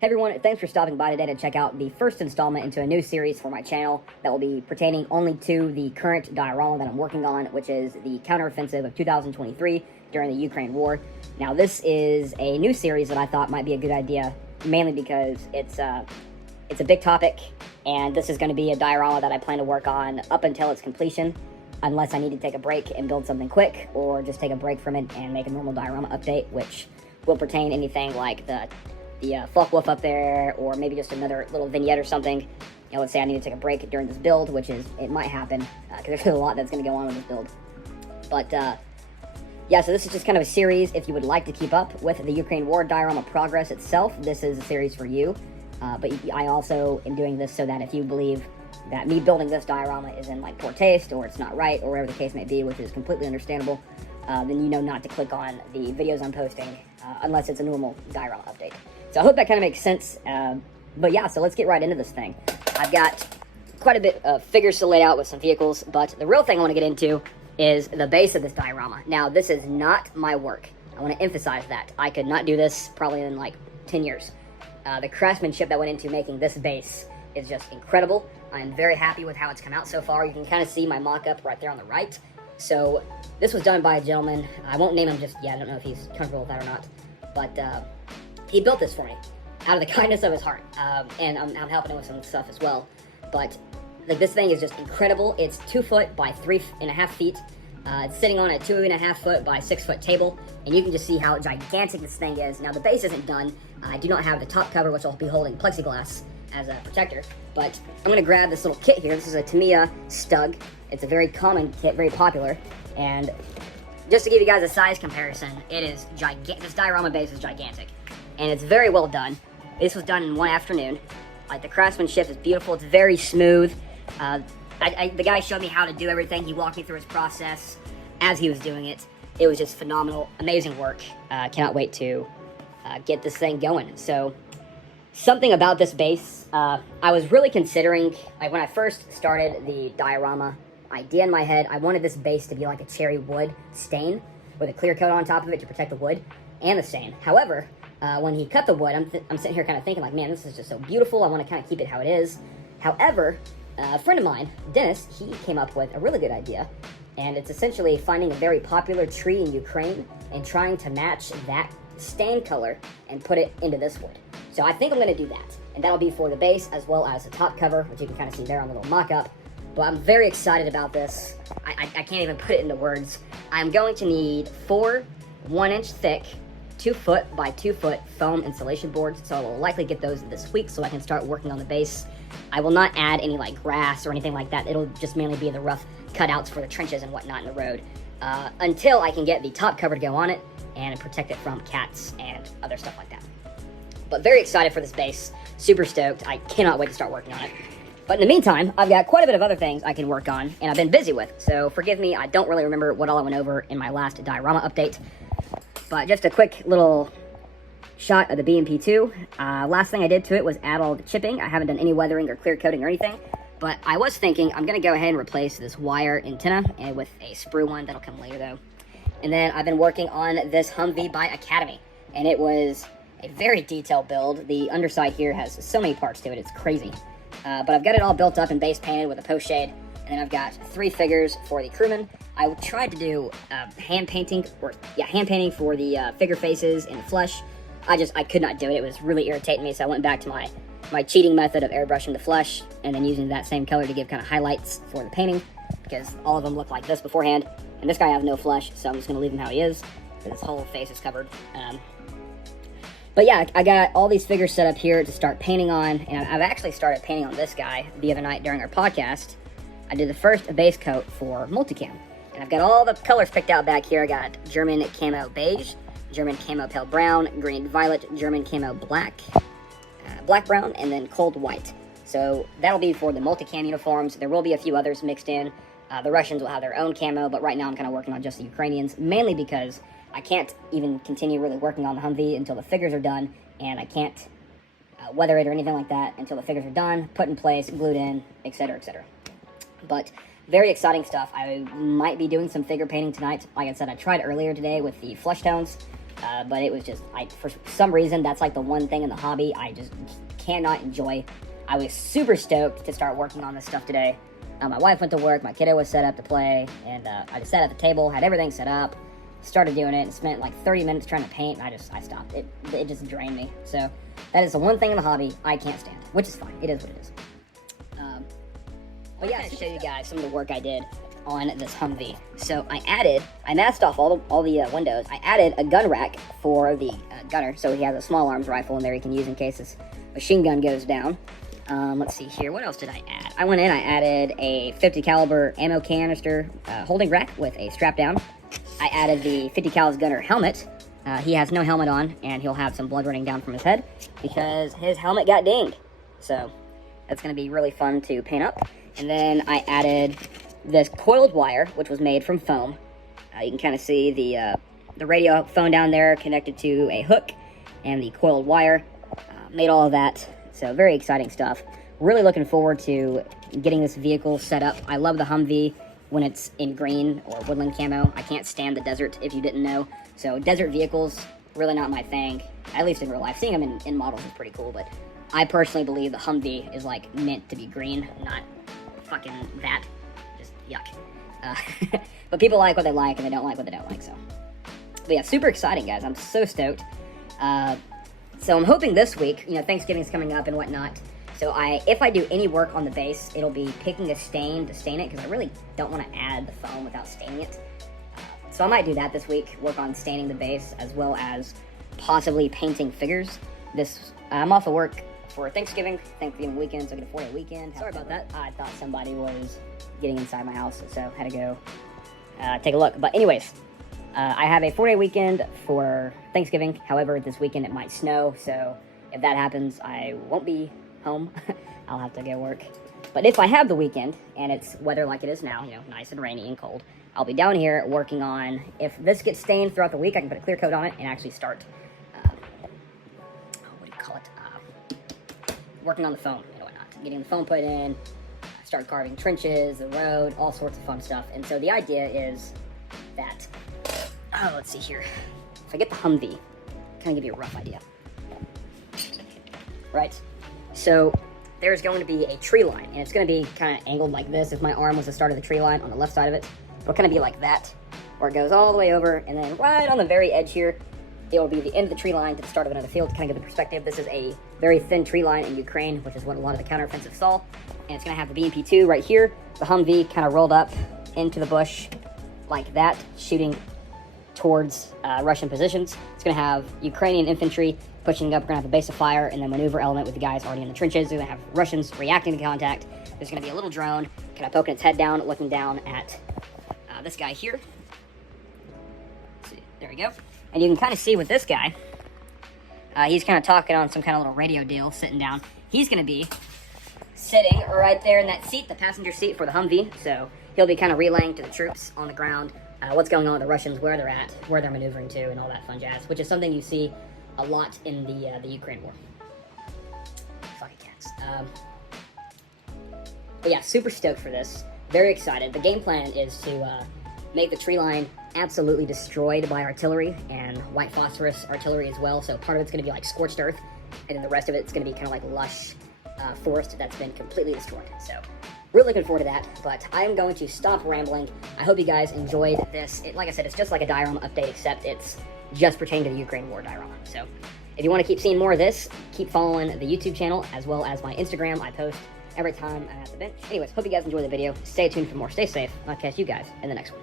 Hey everyone, thanks for stopping by today to check out the first installment into a new series for my channel that will be pertaining only to the current diorama that I'm working on, which is the counteroffensive of 2023 during the Ukraine war. Now this is a new series that I thought might be a good idea, mainly because it's a big topic, and this is going to be a diorama that I plan to work on up until its completion, unless I need to take a break and build something quick, or just take a break from it and make a normal diorama update, which will pertain anything like the fuck wolf up there, or maybe just another little vignette or something. You know, let's say I need to take a break during this build, which it might happen, because there's a lot that's going to go on with this build. But, yeah, so this is just kind of a series. If you would like to keep up with the Ukraine war diorama progress itself, this is a series for you. But I also am doing this so that if you believe that me building this diorama is in, like, poor taste, or it's not right, or whatever the case may be, which is completely understandable, then you know not to click on the videos I'm posting, unless it's a normal diorama update. So I hope that kind of makes sense. But yeah, so let's get right into this thing. I've got quite a bit of figures to lay out with some vehicles, but the real thing I want to get into is the base of this diorama. Now, this is not my work. I want to emphasize that. I could not do this probably in like 10 years. The craftsmanship that went into making this base is just incredible. I'm very happy with how it's come out so far. You can kind of see my mock-up right there on the right. So this was done by a gentleman. I won't name him just yet. I don't know if he's comfortable with that or not. But he built this for me out of the kindness of his heart. And I'm helping him with some stuff as well. But like, this thing is just incredible. It's 2 foot by 3.5 feet. It's sitting on a 2.5 foot by 6 foot table. And you can just see how gigantic this thing is. Now, the base isn't done. I do not have the top cover, which I'll be holding plexiglass as a protector. But I'm going to grab this little kit here. This is a Tamiya Stug. It's a very common kit, very popular. And just to give you guys a size comparison, it is gigantic. This diorama base is gigantic. And it's very well done. This was done in one afternoon. Like, the craftsmanship is beautiful. It's very smooth. The guy showed me how to do everything. He walked me through his process as he was doing it. It was just phenomenal, amazing work. Cannot wait to get this thing going. So, something about this base, I was really considering, like, when I first started the diorama idea in my head, I wanted this base to be like a cherry wood stain with a clear coat on top of it to protect the wood and the stain. However, when he cut the wood, I'm sitting here kind of thinking, like, man, this is just so beautiful. I want to kind of keep it how it is. However, a friend of mine, Dennis, he came up with a really good idea, and it's essentially finding a very popular tree in Ukraine and trying to match that stain color and put it into this wood. So I think I'm going to do that, and that'll be for the base as well as the top cover, which you can kind of see there on the little mock-up. But I'm very excited about this. I can't even put it into words. I'm going to need 4 1-inch thick 2 foot by 2 foot foam insulation boards, so I will likely get those this week so I can start working on the base. I will not add any like grass or anything like that. It'll just mainly be the rough cutouts for the trenches and whatnot in the road, until I can get the top cover to go on it and protect it from cats and other stuff like that. But very excited for this base, super stoked. I cannot wait to start working on it. But in the meantime, I've got quite a bit of other things I can work on, and I've been busy with, so forgive me, I don't really remember what all I went over in my last diorama update. But just a quick little shot of the BMP2. Last thing I did to it was add all the chipping. I haven't done any weathering or clear coating or anything, but I was thinking I'm going to go ahead and replace this wire antenna and with a sprue one. That'll come later, though. And then I've been working on this Humvee by Academy, and it was a very detailed build. The underside here has so many parts to it, it's crazy. But I've got it all built up and base painted with a post shade, and then I've got 3 figures for the crewmen. I tried to do hand painting for the figure faces and the flesh. I could not do it. It was really irritating me, so I went back to my cheating method of airbrushing the flesh and then using that same color to give kind of highlights for the painting, because all of them look like this beforehand. And this guy has no flesh, so I'm just going to leave him how he is, because his whole face is covered. But yeah, I got all these figures set up here to start painting on, and I've actually started painting on this guy the other night during our podcast. I did the first base coat for Multicam, and I've got all the colors picked out back here. I got German Camo Beige, German Camo Pale Brown, Green Violet, German Camo Black, Black Brown, and then Cold White. So that'll be for the Multicam uniforms. There will be a few others mixed in. The Russians will have their own camo, but right now I'm kind of working on just the Ukrainians, mainly because I can't even continue really working on the Humvee until the figures are done, and I can't weather it or anything like that until the figures are done, put in place, glued in, etc., etc. But very exciting stuff. I might be doing some figure painting tonight. Like I said, I tried earlier today with the flesh tones, but it was just, for some reason, that's like the one thing in the hobby I just cannot enjoy. I was super stoked to start working on this stuff today. My wife went to work, my kiddo was set up to play, and I just sat at the table, had everything set up, started doing it, and spent like 30 minutes trying to paint, and I stopped. It just drained me. So that is the one thing in the hobby I can't stand, which is fine. It is what it is. But yeah, I'll show you guys some of the work I did on this Humvee. So I masked off all the windows. I added a gun rack for the gunner, so he has a small arms rifle in there he can use in case his machine gun goes down. Let's see here, what else did I add? I went in, I added a 50 caliber ammo canister holding rack with a strap down. I added the 50 cal gunner helmet. He has no helmet on, and he'll have some blood running down from his head because his helmet got dinged. So that's going to be really fun to paint up. And then I added this coiled wire, which was made from foam. You can kind of see the radio phone down there connected to a hook and the coiled wire. Made all of that. So very exciting stuff. Really looking forward to getting this vehicle set up. I love the Humvee when it's in green or woodland camo. I can't stand the desert, if you didn't know. So desert vehicles, really not my thing, at least in real life. Seeing them in models is pretty cool, but I personally believe the Humvee is like meant to be green, not fucking that. Just yuck. But people like what they like and they don't like what they don't like, so. But yeah, super exciting, guys. I'm so stoked. So I'm hoping this week, Thanksgiving's coming up and whatnot. So if I do any work on the base, it'll be picking a stain to stain it, because I really don't want to add the foam without staining it. So I might do that this week, work on staining the base, as well as possibly painting figures. I'm off of work for Thanksgiving weekend, so I get a 4-day weekend. Sorry about that. I thought somebody was getting inside my house, so I had to go take a look. But anyways, I have a 4-day weekend for Thanksgiving. However, this weekend it might snow, so if that happens, I won't be home. I'll have to go work. But if I have the weekend, and it's weather like it is now, nice and rainy and cold, I'll be down here working on, if this gets stained throughout the week, I can put a clear coat on it and actually start, working on the foam and whatnot. Getting the foam put in, start carving trenches, the road, all sorts of fun stuff. And so the idea is that, let's see here. If I get the Humvee, kind of give you a rough idea. Right? So there's going to be a tree line, and it's going to be kind of angled like this. If my arm was the start of the tree line on the left side of it, it'll kind of be like that, where it goes all the way over, and then right on the very edge here, it will be the end of the tree line to the start of another field to kind of give the perspective. This is a very thin tree line in Ukraine, which is what a lot of the counteroffensive saw. And it's going to have the BMP-2 right here, the Humvee kind of rolled up into the bush like that, shooting towards Russian positions. It's going to have Ukrainian infantry pushing up. We're going to have a base of fire and then maneuver element with the guys already in the trenches. We're going to have Russians reacting to contact. There's going to be a little drone kind of poking its head down, looking down at this guy here. See, there we go. And you can kind of see with this guy, he's kind of talking on some kind of little radio deal, sitting down. He's going to be sitting right there in that seat, the passenger seat for the Humvee. So he'll be kind of relaying to the troops on the ground what's going on with the Russians, where they're at, where they're maneuvering to, and all that fun jazz, which is something you see a lot in the Ukraine war. Fucking cats. But yeah, super stoked for this. Very excited. The game plan is to make the tree line absolutely destroyed by artillery and white phosphorus artillery as well. So part of it's going to be like scorched earth, and then the rest of it's going to be kind of like lush forest that's been completely destroyed. So really looking forward to that, but I am going to stop rambling. I hope you guys enjoyed this. Like I said, it's just like a diorama update, except it's just pertaining to the Ukraine war diorama. So if you want to keep seeing more of this, keep following the YouTube channel as well as my Instagram. I post every time I'm at the bench. Anyways, hope you guys enjoy the video. Stay tuned for more. Stay safe. I'll catch you guys in the next one.